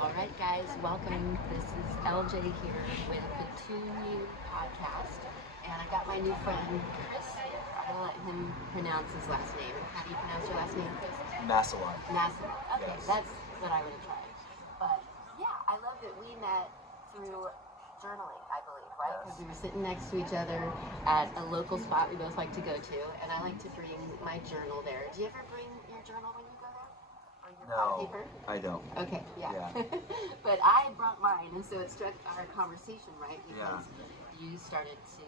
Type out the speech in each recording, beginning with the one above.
All right, guys, welcome. This is LJ here with the Two New podcast, and I got my new friend Chris here. I'm gonna let him pronounce his last name. How do you pronounce your last name, Chris? Masilon. Masilon. Okay, Yes. that's what I would have tried. But yeah, I love that we met through journaling, I believe, right? Because Yes. we were sitting next to each other at a local spot we both like to go to, and I like to bring my journal there. Do you ever bring your journal when you go there? Or your pad of No, paper? I don't. Okay, yeah. Yeah. But I brought mine, and so it struck our conversation, right? Yeah. Because you started to,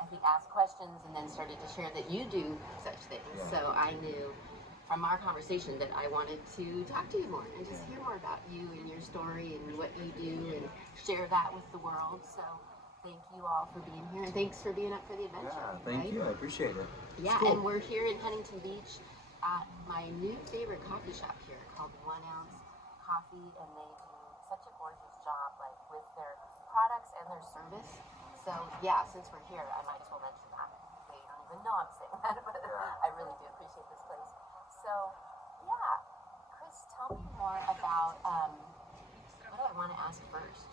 I think, ask questions and then started to share that you do such things. Yeah. So I knew from our conversation that I wanted to talk to you more and just hear more about you and your story and what you do and share that with the world. So thank you all for being here, and thanks for being up for the adventure. Yeah, thank right? you. I appreciate it. Yeah, It's cool. and we're here in Huntington Beach at my new favorite coffee shop here called 1 Ounce Coffee, and they do such a gorgeous job, like with their products and their service. So yeah, since we're here, I might as well mention that. They don't even know I'm saying that, but Yeah. I really do appreciate this place. So yeah, Chris, tell me more about what do I want to ask first?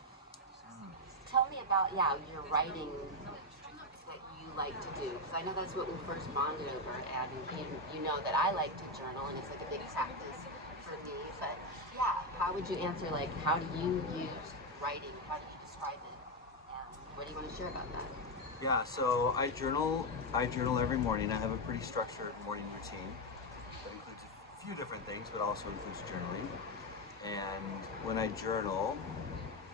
Tell me about your writing that you like to do, because I know that's what we first bonded over, and you know that I like to journal, and it's like a big practice for me. But yeah, how would you answer, like, how do you use writing? How do you describe it? And what do you want to share about that? Yeah, so I journal. I journal every morning. I have a pretty structured morning routine that includes a few different things, but also includes journaling. And when I journal,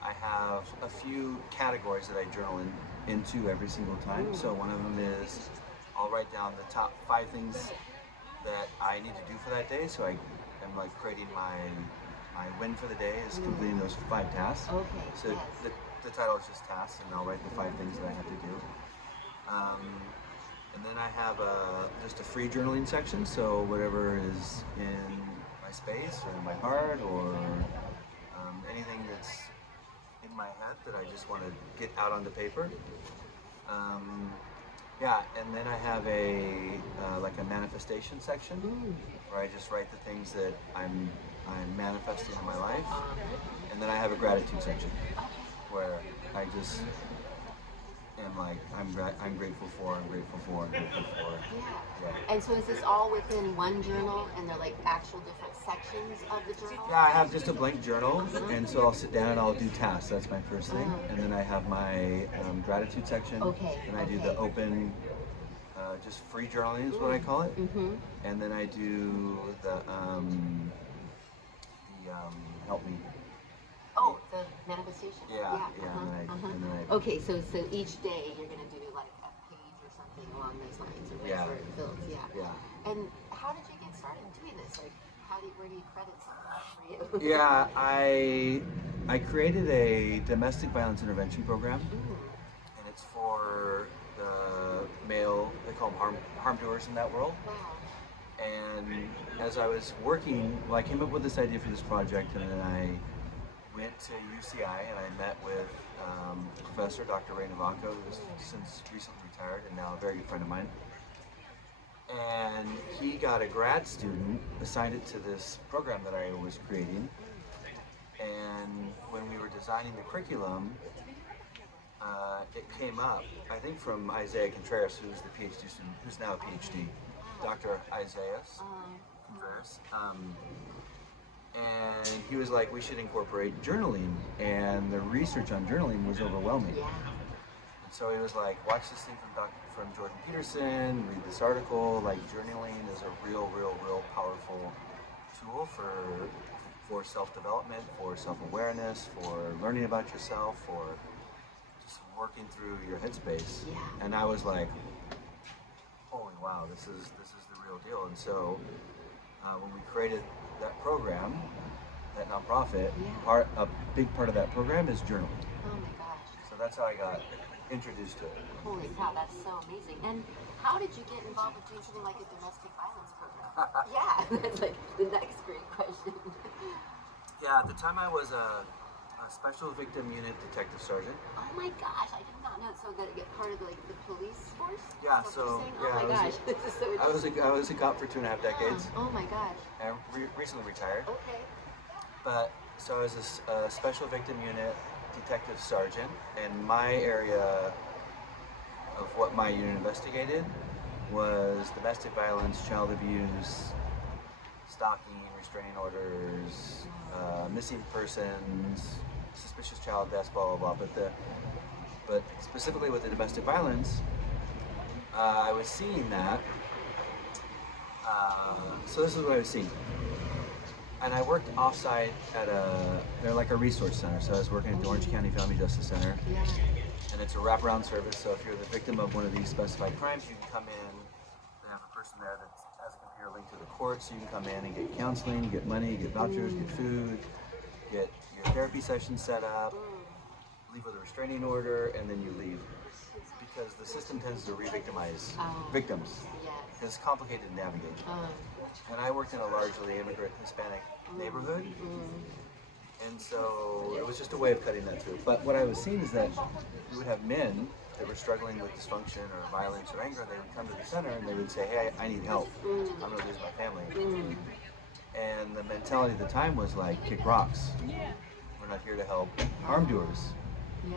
I have a few categories that I journal into every single time. So one of them is I'll write down the top 5 things that I need to do for that day. So I am like creating my win for the day is completing those 5 tasks. Okay, So yes. the title is just tasks, and I'll write the 5 things that I have to do. Um, and then I have just a free journaling section. So whatever is in my space or in my heart or anything that's in my head that I just want to get out on the paper. Um, yeah, and then I have like a manifestation section where I just write the things that I'm manifesting in my life, and then I have a gratitude section where I just am like I'm grateful for, I'm grateful for, I'm grateful for. Yeah. Yeah. And so is this all within one journal, and they're like actual different sections of the journal? Yeah, I have just a blank journal, and so I'll sit down and I'll do tasks. That's my first thing, and then I have my gratitude section. Okay, And I do the open, just free journaling is what I call it. And then I do the help me. Oh, the manifestation. Yeah, yeah, and then I Okay, so each day you're gonna do like a page or something along those lines, or Yeah. where it builds. Yeah. Yeah. And how did you get started doing this? Like, where do you credit for you? Yeah, I created a domestic violence intervention program, and it's for the male, they call them harm doers in that world. Wow. And as I was working, well, I came up with this idea for this project, and then I went to UCI and I met with Professor Dr. Ray Navaco, who's since recently retired and now a very good friend of mine. And he got a grad student, assigned it to this program that I was creating. And when we were designing the curriculum, it came up, I think from Isaiah Contreras, who's the PhD student, who's now a PhD, Dr. Isaiah Contreras. And he was like, we should incorporate journaling. And the research on journaling was overwhelming. Yeah. And so he was like, watch this thing from Jordan Peterson, read this article. Like, journaling is a real powerful tool for self-development, for self-awareness, for learning about yourself, for just working through your headspace. Yeah. And I was like, holy wow, this is the real deal. And so when we created that program, that nonprofit, a big part of that program is journaling. Oh my gosh. So that's how I got introduced to it. Holy cow, that's so amazing. And how did you get involved with doing something like a domestic violence program? Yeah, that's like the next great question. Yeah, at the time I was a special victim unit detective sergeant. Oh my gosh, I did not know. So that get part of like the police force? Yeah, Is that what you're so saying? yeah, Oh my gosh, this is so interesting. I was a cop for 2.5 decades. Oh my gosh. And recently retired. Okay. But So I was a special victim unit detective sergeant, and my area of what my unit investigated was domestic violence, child abuse, stalking, restraining orders, missing persons, suspicious child deaths, blah blah blah. But specifically with the domestic violence, I was seeing that. So this is what I was seeing. And I worked offsite at they're like a resource center. So I was working at the Orange County Family Justice Center. Yeah. And it's a wraparound service. So if you're the victim of one of these specified crimes, you can come in. They have a person there that has a computer linked to the court, so you can come in and get counseling, get money, get vouchers, get food, get your therapy session set up, leave with a restraining order, and then you leave. Because the system tends to re-victimize victims. Yes. It's complicated to navigate. And I worked in a largely immigrant Hispanic neighborhood, and so it was just a way of cutting that through. But what I was seeing is that we would have men that were struggling with dysfunction or violence or anger, and they would come to the center and they would say, hey, I need help. I'm going to lose my family. And the mentality at the time was like, kick rocks. We're not here to help harm doers. Yeah.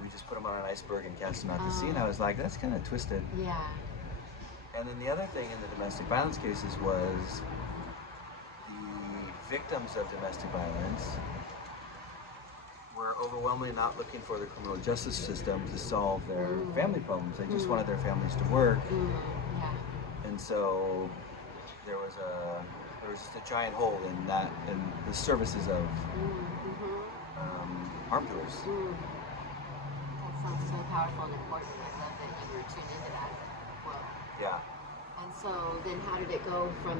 We just put them on an iceberg and cast them out to sea. And I was like, that's kind of twisted. Yeah. And then the other thing in the domestic violence cases was the victims of domestic violence were overwhelmingly not looking for the criminal justice system to solve their family problems. They just wanted their families to work. Yeah. And so there was just a giant hole in that, in the services of harm doers. That sounds so powerful and important. I love that you were tuned into that quote. Yeah. And so then how did it go from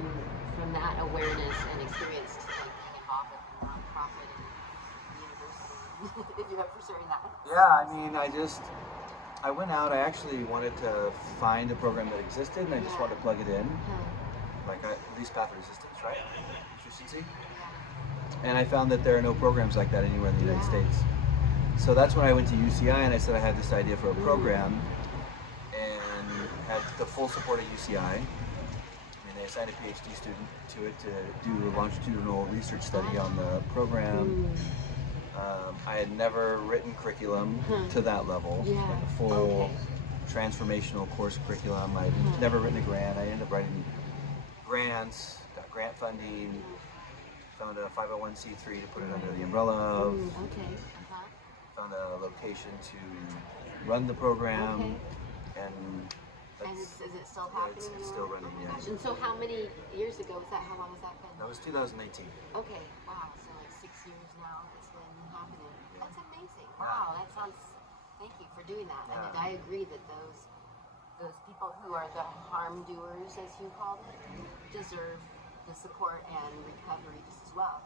that awareness and experience to like being involved with the nonprofit and the university? If you're up for sharing that. Yeah, I mean, I went out, I actually wanted to find a program that existed, and I just wanted to plug it in. Like least path resistance, right? Efficiency. And I found that there are no programs like that anywhere in the United States. So that's when I went to UCI and I said I had this idea for a program, and had the full support of UCI. I mean, they assigned a PhD student to it to do a longitudinal research study on the program. I had never written curriculum to that level, like a full transformational course curriculum. I'd never written a grant. I ended up writing grants, got grant funding, found a 501c3 to put it under the umbrella of, found a location to run the program, and is it still happening? It's still running, yeah. And so how many years ago was that? How long has that been? That was 2018. Okay, wow, so like 6 years now it's been happening. That's amazing. Wow, that sounds, thank you for doing that. And I agree that those people who are the harm doers, as you called it, deserve the support and recovery just as well.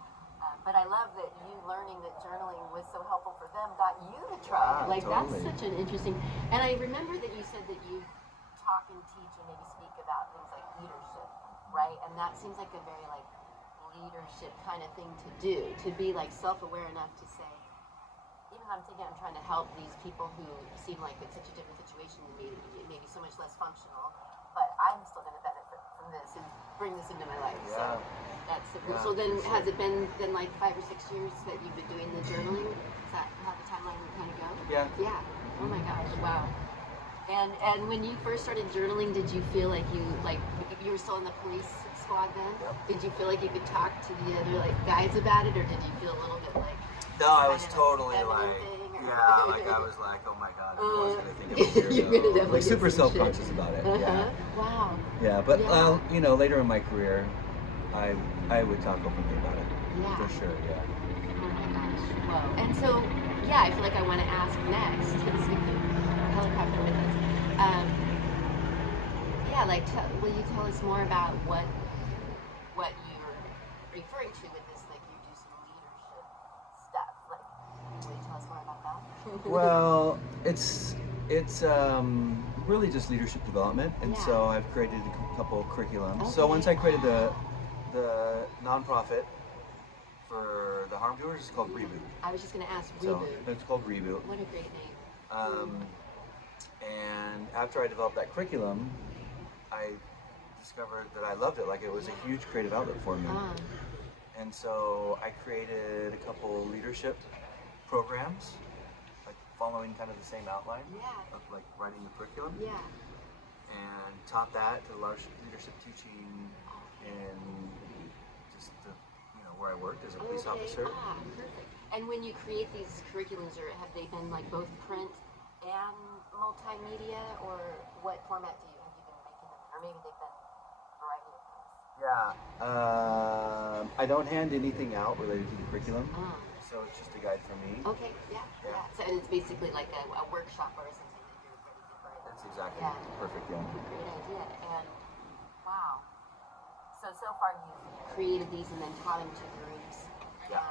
But I love that you learning that journaling was so helpful for them got you to try it. Like totally. That's such an interesting, and I remember that you said that you talk and teach and maybe speak about things like leadership, right? And that seems like a very like leadership kind of thing to do, to be like self-aware enough to say, even though I'm thinking I'm trying to help these people who seem like it's such a different situation than me, maybe so much less functional, but I'm still going to benefit from this and bring this into my life. So that's so cool. So then has it been then like 5 or 6 years that you've been doing the journaling? Is that how the timeline would kind of go? Yeah. Yeah. Oh my gosh, wow. And when you first started journaling, did you feel like you were still in the police squad then? Did you feel like you could talk to the other like guys about it, or did you feel a little bit like? No, I was totally like, like I was like, oh my god, everyone's gonna think I'm a weirdo. Like super self-conscious about it. Yeah. Wow. Yeah, but you know, later in my career, I would talk openly about it. Yeah. For sure. Yeah. Oh my gosh. Whoa. And so, I feel like I want to ask next. Speaking of helicopter with us. Will you tell us more about what you're referring to with this? Like you do some leadership stuff. Like, will you tell us more about that? Well, it's really just leadership development, and so I've created a couple curriculums. Okay. So once I created the nonprofit for the harm doers, it's called Reboot. I was just going to ask, Reboot. So it's called Reboot. What a great name. And after I developed that curriculum, I discovered that I loved it. Like it was a huge creative outlet for me. And so I created a couple leadership programs, like following kind of the same outline of like writing the curriculum. Yeah. And taught that to large leadership teaching in just the, where I worked as a police officer. Ah, perfect. And when you create these curriculums, or have they been like both print and multimedia, or what format have you been making them in? Or maybe they've been a variety of things. Yeah. I don't hand anything out related to the curriculum. So it's just a guide for me. Okay, yeah. So and it's basically like a workshop or something that you're ready to bring. That's exactly perfect, yeah. Great idea. And wow. So far you've created these and then taught them to groups. Yeah.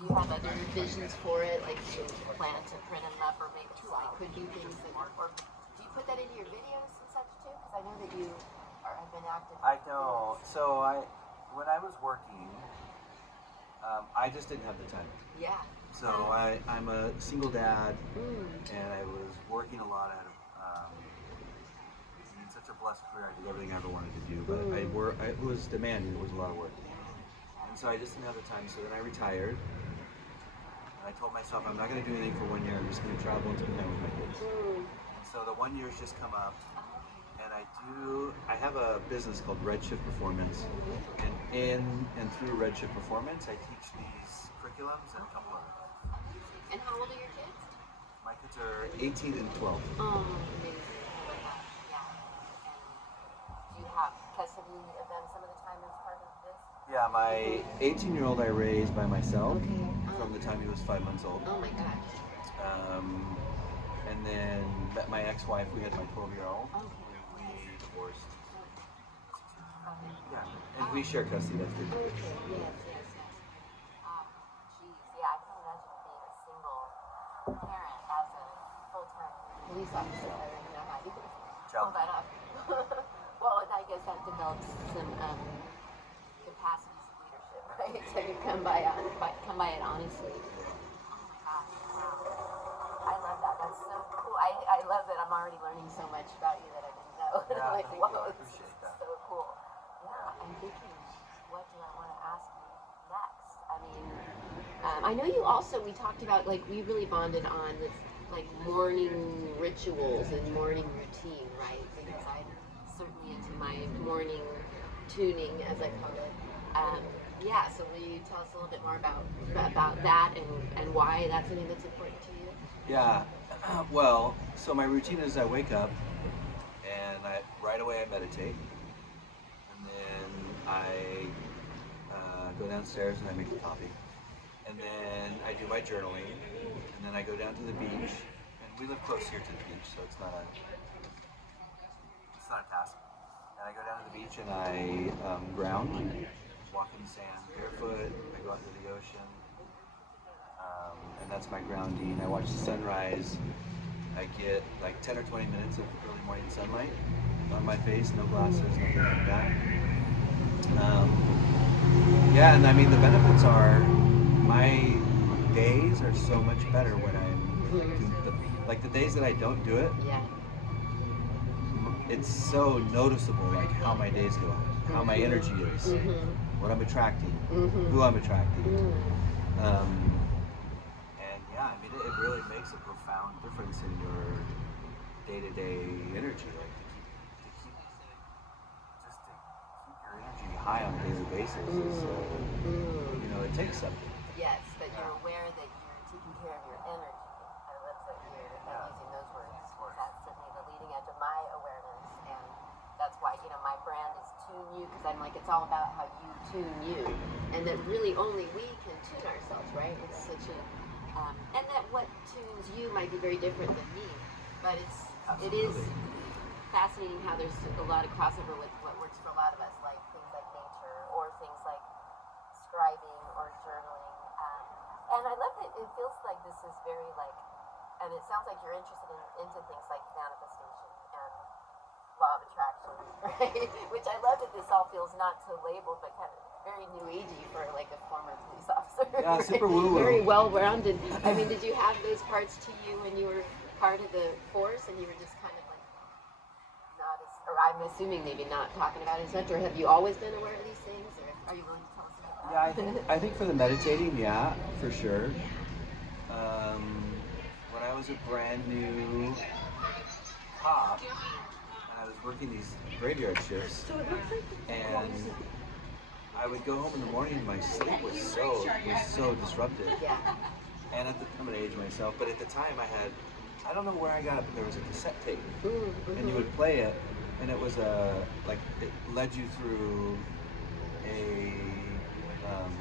Do you have other visions for it? Like, do you plan to print them up, or maybe like could do things that, or do you put that into your videos and such too? Because I know that you have been active. I don't. So when I was working, I just didn't have the time. Yeah. So I'm a single dad, and I was working a lot. I mean, such a blessed career. I did everything I ever wanted to do, but it was demanding. It was a lot of work, and so I just didn't have the time. So then I retired, and I told myself I'm not going to do anything for 1 year. I'm just going to travel and spend time with my kids. And so the 1 year's just come up. And I have a business called Redshift Performance, and through Redshift Performance, I teach these curriculums and a couple others. And how old are your kids? My kids are 18 and 12. Oh, amazing. Yeah. And do you have custody of them some of the time as part of this? Yeah, my 18-year-old I raised by myself from the time he was 5 months old. Oh my gosh. And then met my ex-wife, we had my 12-year-old. We divorced. Yeah, and we share custody, that's good. Okay, yes. Geez, yeah, I can imagine being a single parent as a full-time police officer. I don't even know how you pull that up. Well, I guess that develops some capacities of leadership, right? So you come by it honestly. Oh my gosh, wow. I love that. That's so cool. I love that I'm already learning so much about you that I didn't know. Yeah, like, thank whoa, you. I this appreciate is that. so cool. Yeah, I'm thinking, what do I want to ask you next? I mean, I know you also, we talked about, like, we really bonded on this, like, morning rituals and morning routine, right? Because I'm certainly into my morning tuning, as I call it. Yeah, so will you tell us a little bit more about that and why that's something that's important to you? Yeah, well, so my routine is I wake up and right away I meditate, and then I go downstairs and I make the coffee, and then I do my journaling, and then I go down to the beach, and we live close here to the beach, so it's not a task. And I go down to the beach and I ground, walk in the sand barefoot. I go out to the ocean. And that's my grounding. I watch the sunrise. I get like 10 or 20 minutes of early morning sunlight on my face, no glasses, nothing like that. Yeah, and I mean the benefits are my days are so much better when I'm like the days that I don't do it. Yeah. It's so noticeable, like how my days go, how my energy is, what I'm attracting, who I'm attracting. And yeah, I mean, it really makes a profound difference in your day-to-day energy, like to keep your energy high on a daily basis. It takes something. Yes, but you're aware that you're taking care of your energy. I love that you're using those words. That's certainly the leading edge of my awareness, and that's why my brand is Tune You, because I'm like, it's all about how you tune you, and that really only we can tune ourselves, right? It's such a and that what tunes you might be very different than me, but it is fascinating how there's a lot of crossover with what works for a lot of us, like things like nature or things like scribing or journaling. And I love that it feels like this is very and it sounds like you're interested into things like manifestation and law of attraction, right? Which I love that this all feels not so labeled, but kind of very new agey for like a former police officer. Yeah, super woo-woo. Very well-rounded. I mean, did you have those parts to you when you were part of the force and you were just kind of like not as, or I'm assuming maybe not talking about it as much, or have you always been aware of these things, or are you willing to tell us about that? Yeah, I think for the meditating, yeah, for sure. When I was a brand new cop and I was working these graveyard shifts, and I would go home in the morning and my sleep was so disrupted. Yeah. And I'm gonna age myself, but at the time I don't know where I got it, but there was a cassette tape, and you would play it, and it was it led you through a um,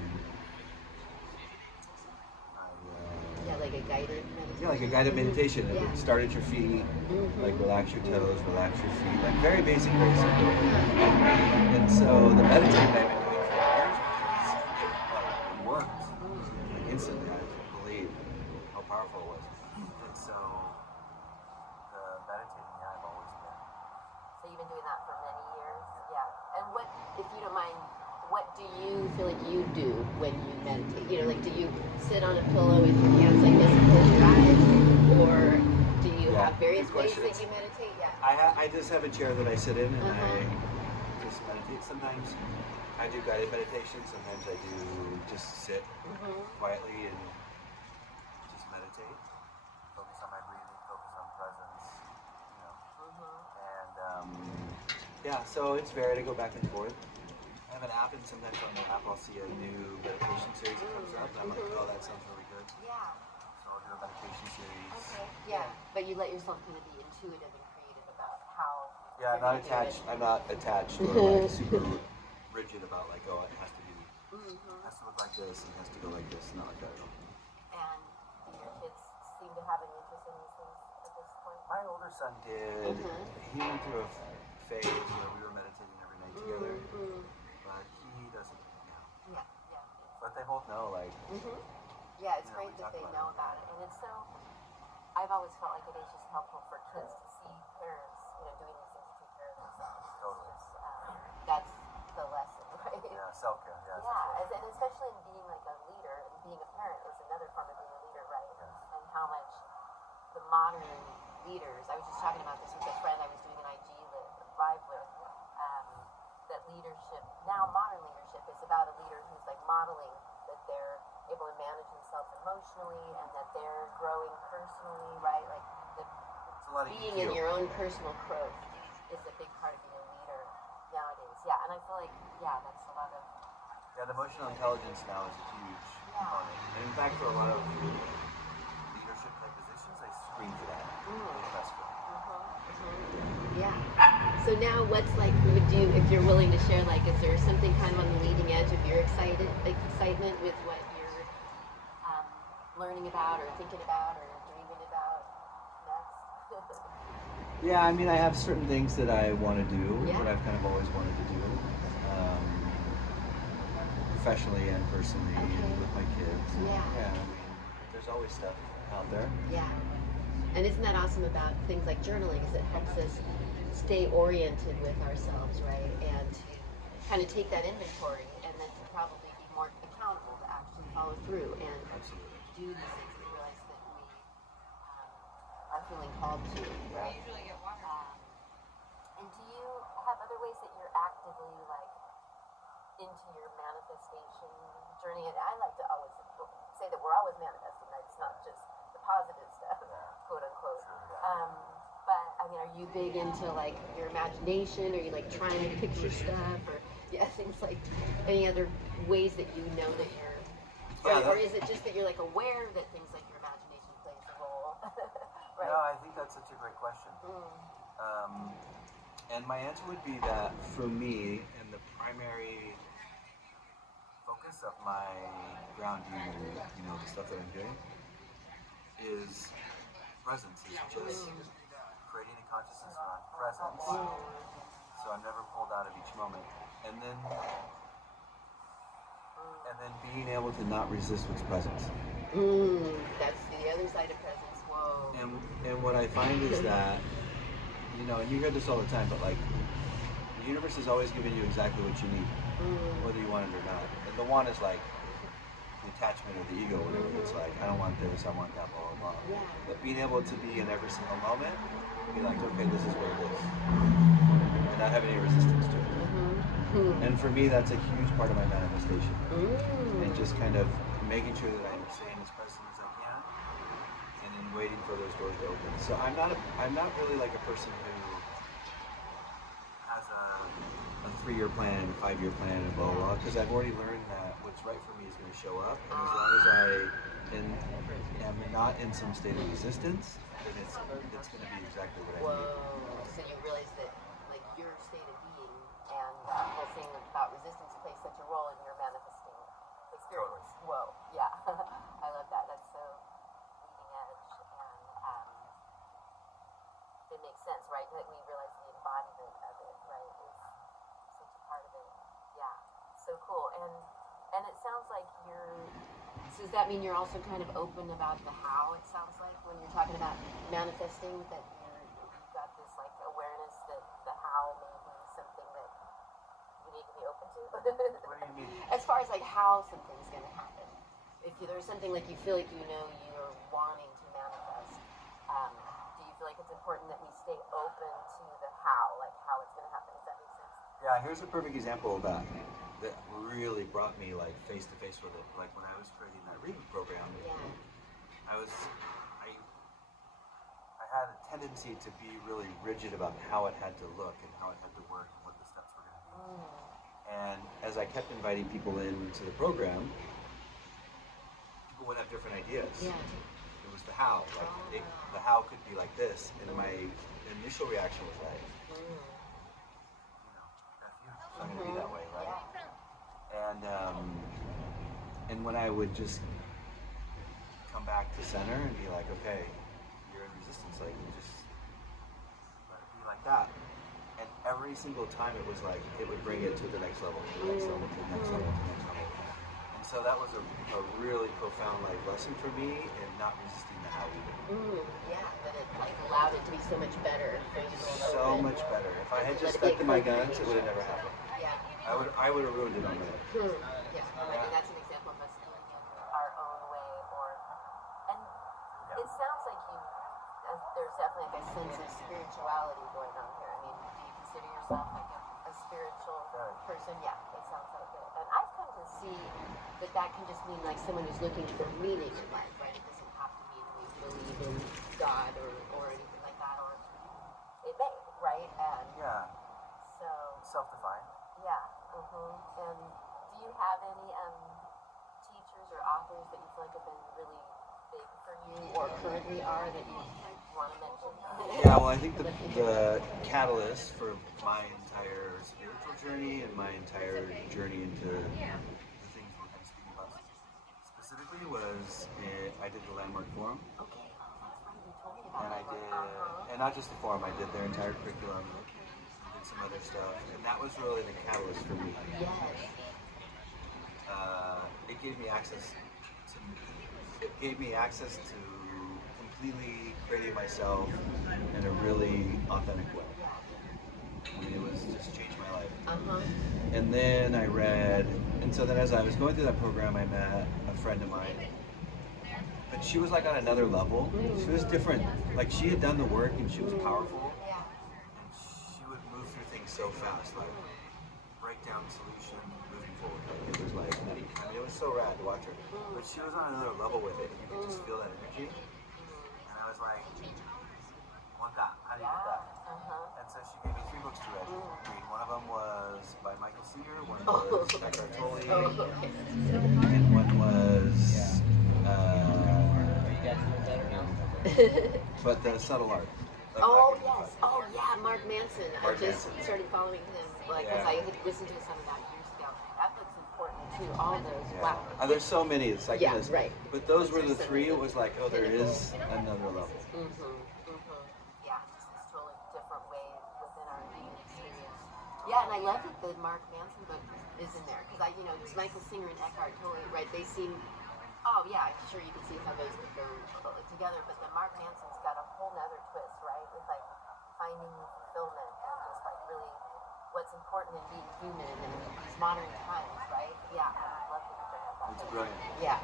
Yeah, like a guided meditation. yeah, like a guided meditation. It would start at your feet, like relax your toes, relax your feet, like very basic, very simple. And so the meditating I've been doing for years because it worked like instantly. I couldn't believe how powerful it was. And so the meditating, yeah, I've always been. So you've been doing that for many years? Yeah. And what, if you don't mind, what do you feel like you do when you meditate? You know, like do you sit on a pillow with your hands like this and close your eyes? Or do you have various ways that you meditate? Yeah. I just have a chair that I sit in and I just meditate. Sometimes I do guided meditation. Sometimes I do just sit quietly and just meditate. Focus on my breathing, focus on presence, you know. And yeah, so it's varied. I go back and forth. I have an app, and sometimes on the app I'll see a new meditation series that comes up, and I'm like, oh, that sounds really good. Yeah. So I'll do a meditation series. Okay. Yeah. But you let yourself kind of be intuitive and creative about how. Yeah, I'm not attached. I'm not attached or like super rigid about like, oh, it has to be, it has to look like this, and it has to go like this, not like that at all. And do your kids seem to have an interest in these things at this point? My older son did. He went through a phase where we were meditating every night together, but he doesn't now. Yeah, yeah. But they both know, like. Yeah, it's great that they know about it, and it's so. I've always felt like it is just helpful for kids to see parents, you know, doing these things to take care of themselves. Totally. That's the lesson, right? Yeah, self-care. Yeah. And especially in being like a leader and being a parent is another form of being a leader, right? Yes. And how much the modern leaders. I was just talking about this with a friend I was doing an IG live with. That leadership now, modern leadership is about a leader who's like modeling that they're able to manage themselves emotionally and that they're growing personally, right? Like being in your own personal growth is a big part of being a leader nowadays. Yeah, and I feel like that's a lot of. Yeah, the emotional intelligence now is a huge component. And in fact, for a lot of leadership type positions, they screen for that. Really test for that. Yeah. So now, what's like? Would you, if you're willing to share, like, is there something kind of on the leading edge of your excitement with what you're learning about, or thinking about, or dreaming about next? Yeah, I mean, I have certain things that I want to do, that I've kind of always wanted to do, professionally and personally, and with my kids. Yeah. Yeah, I mean, there's always stuff out there. Yeah. And isn't that awesome about things like journaling? Is it helps us stay oriented with ourselves, right? And to kind of take that inventory, and then to probably be more accountable to actually follow through and do the things we realize that we are feeling called to, right? And do you have other ways that you're actively like into your manifestation journey? And I like to always say that we're always manifesting, right? It's not just the positive stuff, quote unquote. But I mean, are you big into like your imagination? Are you like trying to picture stuff, or things like any other ways that you know that you're, or is it just that you're like aware that things like your imagination plays a role? Right? No, I think that's such a great question. And my answer would be that for me, and the primary focus of my grounding, you know, the stuff that I'm doing, is presence. Is just creating a consciousness around presence, so I'm never pulled out of each moment, and then being able to not resist what's present. That's the other side of presence. Whoa. And what I find is that, you know, and you hear this all the time, but like, the universe is always giving you exactly what you need, whether you want it or not. And the want is like, the attachment of the ego, whatever. It's like, I don't want this, I want that, blah, blah, blah. Yeah. But being able to be in every single moment, be like, okay, this is what it is. And not have any resistance to it. And for me, that's a huge part of my manifestation. And just kind of making sure that I'm staying as present as I can, and then waiting for those doors to open. So I'm not really like a person who has a 3-year plan, a 5-year plan, and blah, blah, blah, because I've already learned that what's right for me is going to show up, and as long as I am not in some state of resistance, then it's going to be exactly what I need. Whoa, so you realize that, like, your state of being and that whole thing about resistance plays such a role in your manifesting experience. Totally. Whoa, yeah. I love that. That's so leading edge, and it makes sense, right? That we realize the embodiment of it, right, is such a part of it. Yeah, so cool. And it sounds like you're. So does that mean you're also kind of open about the how? It sounds like when you're talking about manifesting, that you've got this like awareness that the how may be something that you need to be open to. What do you mean? As far as like how something's going to happen, if there's something like you feel like you're wanting to manifest, do you feel like it's important that we stay open to the how, like how it's going to happen? Does that make sense? Yeah, here's a perfect example of that really brought me like face to face with it. Like when I was creating that reading program, I had a tendency to be really rigid about how it had to look and how it had to work and what the steps were going to be. And as I kept inviting people into the program, people would have different ideas. Yeah. It was the how. Like the how could be like this, and my initial reaction was like, that's you. It's not going to be that way, right? And when I would just come back to center and be like, okay, you're in resistance, like just let it be like that. And every single time it was like it would bring it to the next level, to the next level, to the next level, to the next level. And so that was a really profound life lesson for me in not resisting the how either. Yeah, but it like allowed it to be so much better. So much better. If I had just stuck to my guns, it would have never happened. Yeah. I would have ruined it on my own. Yeah, I mean that's an example of us doing it our own way, and it sounds like there's definitely like a sense of spirituality going on here. I mean, do you consider yourself like a spiritual person? Yeah, it sounds like it. And I've come to see that can just mean like someone who's looking for meaning in life, right? It doesn't have to mean we believe in God or anything like that, or it may, right? And so Self-defined. yeah. And do you have any teachers or authors that you feel like have been really big for you or currently are that you want to mention? Yeah, well, I think the catalyst for my entire spiritual journey and my entire journey into the things we're kind of speaking about specifically was I did the Landmark Forum. Okay, that's right. You told me about And I that. did, and not just the forum, I did their entire curriculum. Did some other stuff, and that was really the catalyst for me. Yes. It gave me access to completely creating myself in a really authentic way. I mean, it was just changed my life. And then I read, and so then as I was going through that program, I met a friend of mine, but she was like on another level. She was different. Like she had done the work and she was powerful. And she would move through things so fast, like breakdown solution, moving forward. Like, it was like, I mean, it was so rad to watch her. But she was on another level with it, and you could just feel that energy. And I was like, I want that. How do you get that? And so she gave me 3 books to read. One of them was by Michael Singer, one was Eckhart Tolle, and one was but the subtle art. Oh yes. Oh yeah, Mark Manson. Mark I just Manson. started following him because I had listened to some of that years ago. That book's important too. All those. Yeah. Wow. There's so many. It's like this. Right. But those were the 3. It was like, oh, there is another level. Yeah, just this totally different way within our human experience. Yeah, and I love that the Mark Manson book is in there because it's Michael Singer and Eckhart Tolle, right? They seem. Oh yeah, I'm sure you can see how those go together, but the Mark Manson's got a whole nother twist, right? With like finding fulfillment and just like really what's important in being human in these modern times, right? Yeah, I love that you bring up It's brilliant. Yeah.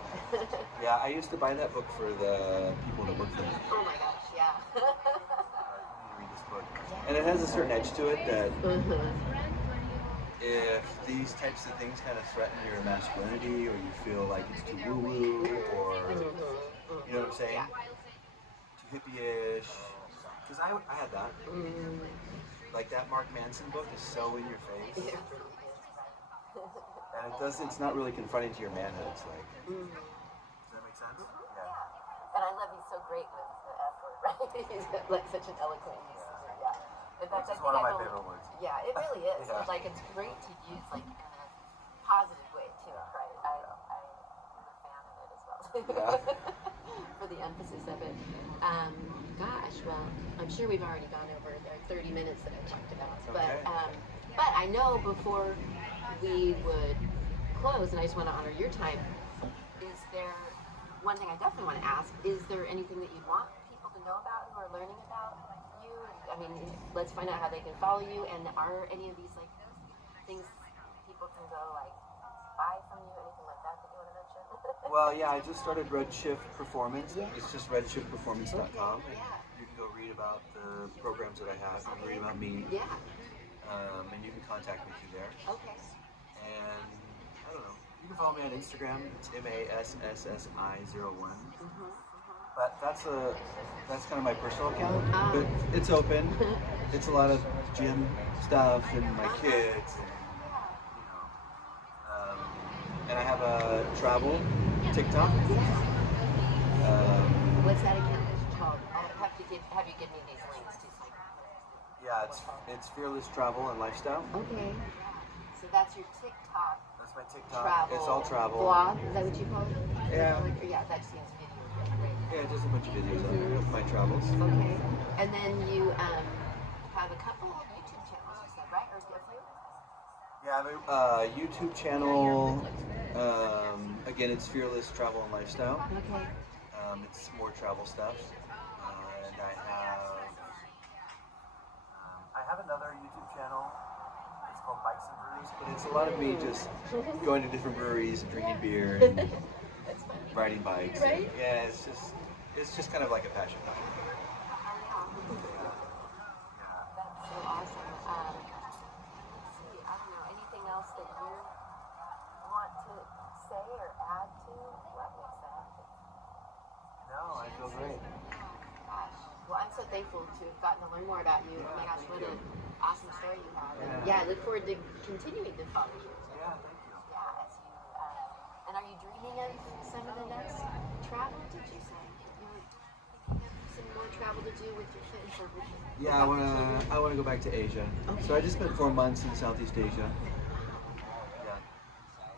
Yeah, I used to buy that book for the people that work for me. Oh my gosh, yeah. You need to read this book. And it has a certain edge to it that if these types of things kind of threaten your masculinity, or you feel like it's too woo-woo, or you know what I'm saying? Yeah. Too hippie-ish. Because I had that. Like that Mark Manson book is so in your face. And it's not really confronting to your manhood. It's like, does that make sense? Yeah. And I love he's so great with the F word, right? He's like such an eloquent use of it, yeah. In fact, Which is one of my favorite words. Yeah, it really is. Yeah. Like, it's great to use, like, in a positive way, too, right? I'm a fan of it as well, for the emphasis of it. Gosh, well, I'm sure we've already gone over the 30 minutes that I talked about. Okay. But I know before we would close, and I just want to honor your time, is there one thing I definitely want to ask, is there anything that you want people to know about who are learning about you? I mean, let's find out how they can follow you, and are any of these, like, things people can go, like, buy from you, anything like that you want to mention? Well, yeah, I just started Redshift Performance. It's just redshiftperformance.com. And you can go read about the programs that I have. You can read about me. Yeah. And you can contact me through there. Okay. And I don't know. You can follow me on Instagram. It's MASSSI01. But that's kind of my personal account. But it's open. It's a lot of gym stuff and my kids, and and I have a travel TikTok. What's that account called? I'll have you give me these links too. Yeah, it's Fearless Travel and Lifestyle. Okay. So that's your TikTok. That's my TikTok. Travel. It's all travel. Blog, is that what you call it? Yeah. Yeah, that just means video. Right. Yeah, just a bunch of videos on there of my travels. Okay. And then you have a couple of YouTube channels, you said, right? Or a few? Yeah, I have a YouTube channel. Again, it's Fearless Travel and Lifestyle. Okay. It's more travel stuff. And I have another YouTube channel. It's called Bikes and Brews, but it's a lot of me just going to different breweries and drinking beer and riding bikes. Right? And, yeah, it's just kind of like a passion project. That's so awesome. Let's see, I don't know, anything else that you want to say or add to what we said? No, I feel great. Gosh. Well, I'm so thankful to have gotten to learn more about you. Oh my gosh, what an awesome story you have. And yeah, I look forward to continuing to follow you. Yeah, thank you. Yeah, as you, and are you dreaming of some of the next travel, did you say? Some more travel to do with your kids or with your... Yeah, I wanna go back to Asia. Okay. So I just spent 4 months in Southeast Asia. Yeah,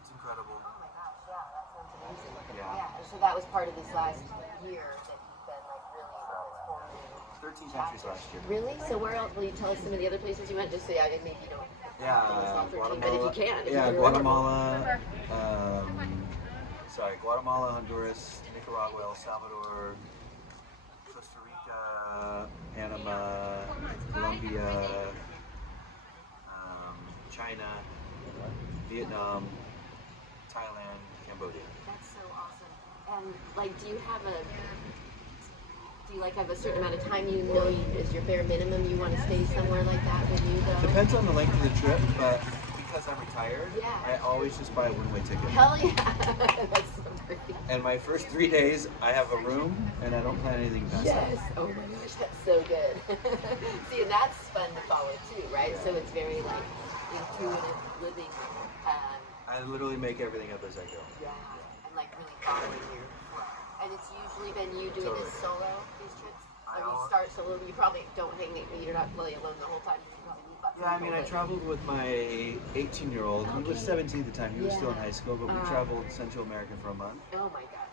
it's incredible. Oh my gosh, yeah, that sounds amazing. Yeah. And so that was part of this last year that you've been like really on this whole new 13 countries last year. Really? So where else? Will you tell us some of the other places you went? Just so maybe you don't. Yeah, Guatemala. But if you can. Guatemala. Guatemala, Honduras, Nicaragua, El Salvador, Costa Rica, Panama, Colombia, China, Vietnam, Thailand, Cambodia. That's so awesome. And like, do you have a certain amount of time is your bare minimum you want to stay somewhere like that when you go? Depends on the length of the trip, but because I'm retired, Yeah. I always just buy a one-way ticket. Hell yeah! That's so great. And my first 3 days, I have a room, and I don't plan anything past that. Yes. Oh my gosh, that's so good. See, and that's fun to follow too, right? So it's very like intuitive living. I literally make everything up as I go. Yeah, and like really following your flow. And it's usually been you doing this solo, these trips? Or you start solo, you probably don't you're not really alone the whole time. You probably meet lots of Yeah, I people, mean, I but- traveled with my 18-year-old. He was 17 at the time. He was still in high school, but we traveled Central America for a month. Oh my god.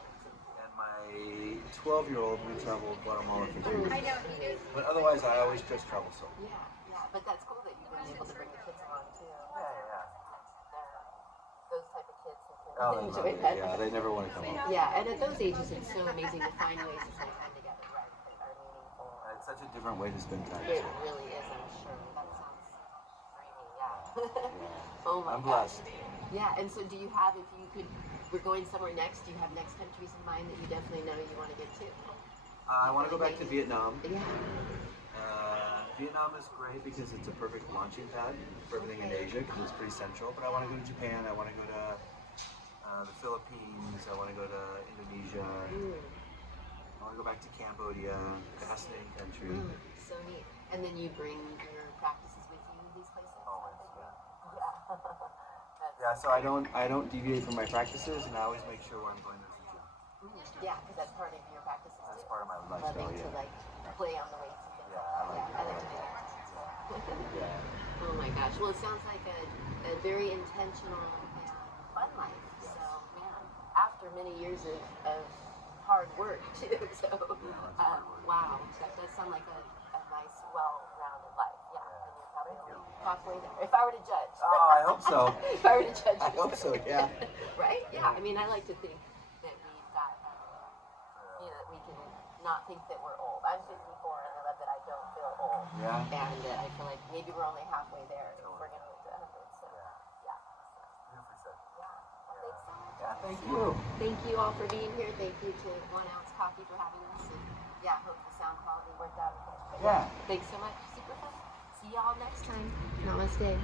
And my 12-year-old, we traveled Guatemala for 2 weeks. But otherwise, I always just travel solo. Yeah, but that's cool that you've been able to bring the kids along too. Yeah. They're those type of kids who can Oh, enjoy that. yeah, they never want to come home. Yeah, and at those ages, it's so amazing to find ways to spend time together, right? That are meaningful. It's such a different way to spend time. It really is, I'm sure. That sounds dreamy, yeah. Oh my I'm gosh. blessed. Yeah, and so do you have, if you could we're going somewhere next. Do you have next countries in mind that you definitely know you want to get to? I want to go back to Vietnam. Yeah. Vietnam is great because it's a perfect launching pad for everything in Asia because it's pretty central. But I want to go to Japan. I want to go to the Philippines. I want to go to Indonesia. I want to go back to Cambodia. Fascinating country. So neat. And then you bring your practices with you in these places? Always, Yeah. Yeah, so I don't deviate from my practices, and I always make sure where I'm going there's a gym. Yeah, because that's part of your practices too. That's part of my lifestyle. Loving to like play on the weights and things. Yeah, I like I like to do that. Yeah. Oh my gosh. Well, it sounds like a very intentional and fun life. Yes. So, man, after many years of hard work too. So, wow, that does sound like a nice, well-rounded life. Yeah, and you're probably only halfway there. If I were to judge. Oh, I hope so. If I were to judge. I hope so. Yeah. Right? Yeah. I mean, I like to think that we've got, that we can not think that we're old. I'm 54, and I love that I don't feel old. Yeah. And I feel like maybe we're only halfway there if we're going to live to 100. So, yeah. Beautifully said. Yeah. Well, thanks so much. Yeah, thank you. Thank you all for being here. Thank you to 1 Ounce Coffee for having us. And yeah, hope the sound quality worked out okay. But Yeah. Thanks so much. Super fun. See y'all next time. Namaste.